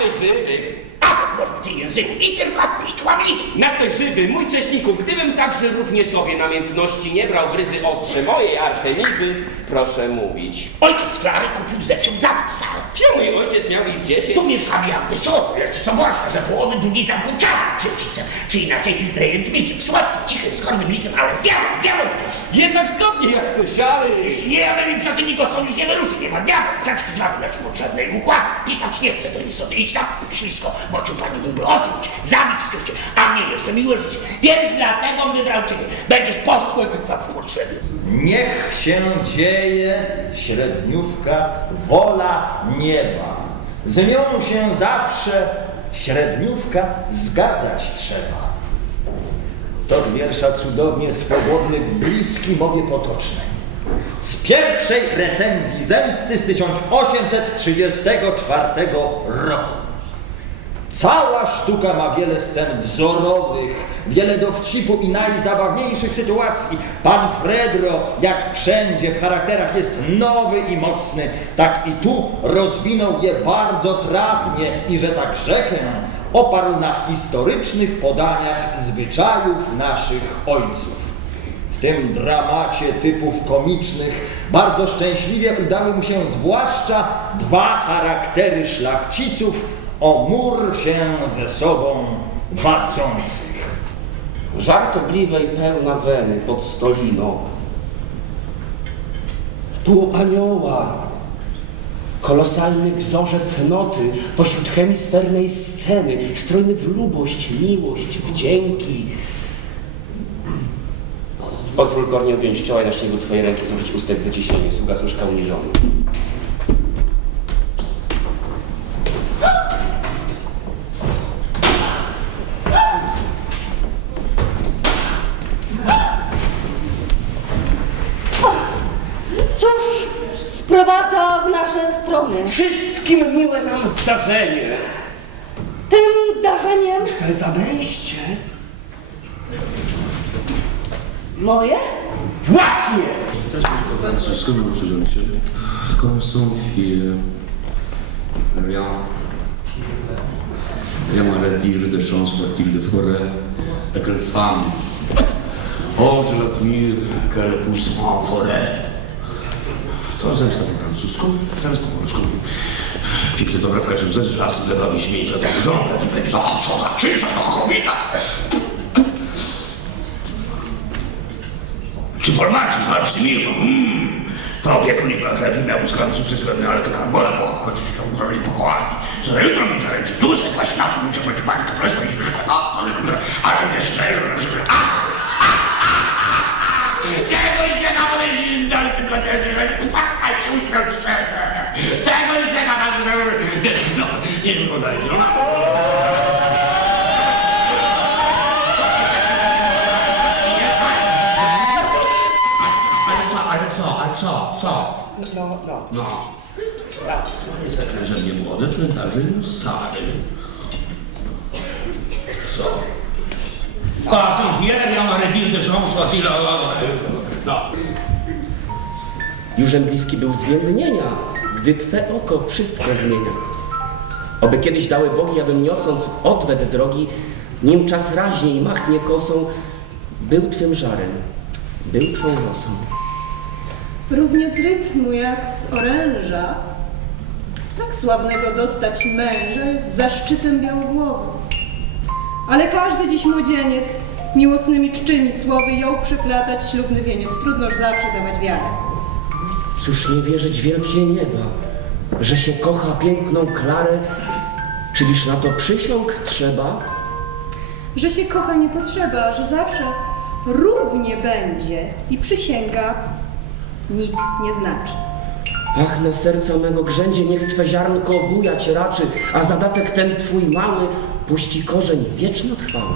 acontecer, velho. Języku i tylko i kłamliwy. Na to żywy, mój cześniku, gdybym także równie tobie namiętności nie brał bryzy ostrze mojej Artemizy, proszę mówić. Ojciec Klary kupił zewsząd zamek stary. Gdzie mój ojciec miał ich dziesięć? Tu mieszkamy jakby słowo, lecz co gorsza, że połowy drugi zamknął czarny księcicem, czy inaczej rejent miczek, słodki, cichy, skromnym licem, ale z diabłem, z diabłem też. Jednak zgodnie jak słyszałeś. Nie jadę mi przed nikogo stąd już nie wyruszy, nie ma diabła, sprzeczki z wami, lecz potrzebne ich układ. Pisać nie chcę, to nie sobie idź tam, ślisko, moczu pani mógłby otruć, zabić w a mnie jeszcze miłe życie. Więc dlatego wybrał ciebie. Będziesz posłem tak w potrzebie. Niech się dzieje średniówka, wola nieba. Z nią się zawsze średniówka zgadzać trzeba. Tor wiersza cudownie swobodny, bliski mowie potocznej. Z pierwszej recenzji zemsty z 1834 roku. Cała sztuka ma wiele scen wzorowych, wiele dowcipu i najzabawniejszych sytuacji. Pan Fredro, jak wszędzie w charakterach jest nowy i mocny, tak i tu rozwinął je bardzo trafnie i, że tak rzekę, oparł na historycznych podaniach zwyczajów naszych ojców. W tym dramacie typów komicznych bardzo szczęśliwie udały mu się zwłaszcza dwa charaktery szlachciców o mur się ze sobą walczących. Żartobliwe i pełna weny pod stoliną. Pół anioła. Kolosalny wzorzec noty pośród hemisfernej sceny, strojny w lubość, miłość, wdzięki. Pozwól Kornie ugiąć czoła i na śniegu twojej ręki złożyć ustek wyciśnienie, sługa służka uniżony. Cóż sprowadza w nasze strony? Wszystkim miłe nam zdarzenie. Tym zdarzeniem Twe zamęście. Moje? Właśnie! C'est ce que nous faisons, monsieur. Comme son fille, rien. Rien à dire de chance soit-il de forêt. Et quelle femme. Oh, je l'admire, qu'elle pousse en forêt. To zemsta po francusku, teraz po polsku. Piękny dobra w każdym z lasy zabawi śmieci, a tak żonka i będzie, o co za czysa to chomita. Czy folwarki, Maksymiliu? Hmm. To opiekun w Krakowie miał skład sukcesywny, ale to karbola pochodzić w zrobili pochłani. Co za jutro mi zaręczy? Tu se właśnie na to muszę być bańkę, ale swoim przykład. A, to już dobrze. Ale nie szczerze, na przykład. A! Czego się na podejrzeniu dalej tylko ceny, a się uśmiał szczerze. Czego się na was Nie, no, nie wyglądajcie, no. Ale co, ale co, ale co? No, no. No. Panie sekretarze, nie młody, cmentarze nie stary. Co? A, są wiele, ja mam redire de soit-il. No. Jużem bliski był zwiędnienia, gdy Twe oko wszystko zmienia. Oby kiedyś dały bogi, abym niosąc odwet drogi, nim czas raźnie i machnie kosą, był Twym żarem, był Twą rosą. Równie z rytmu jak z oręża, tak sławnego dostać męża jest zaszczytem białogłowy. Ale każdy dziś młodzieniec miłosnymi czczymi słowy jął przeplatać ślubny wieniec. Trudnoż zawsze dawać wiarę. Cóż nie wierzyć wielkie nieba, że się kocha piękną Klarę, czyliż na to przysiąg trzeba? Że się kocha nie potrzeba, że zawsze równie będzie i przysięga nic nie znaczy. Ach, na serca mego grzędzie niech Twe ziarnko obujać raczy, a zadatek ten Twój mały puści korzeń wieczno trwały.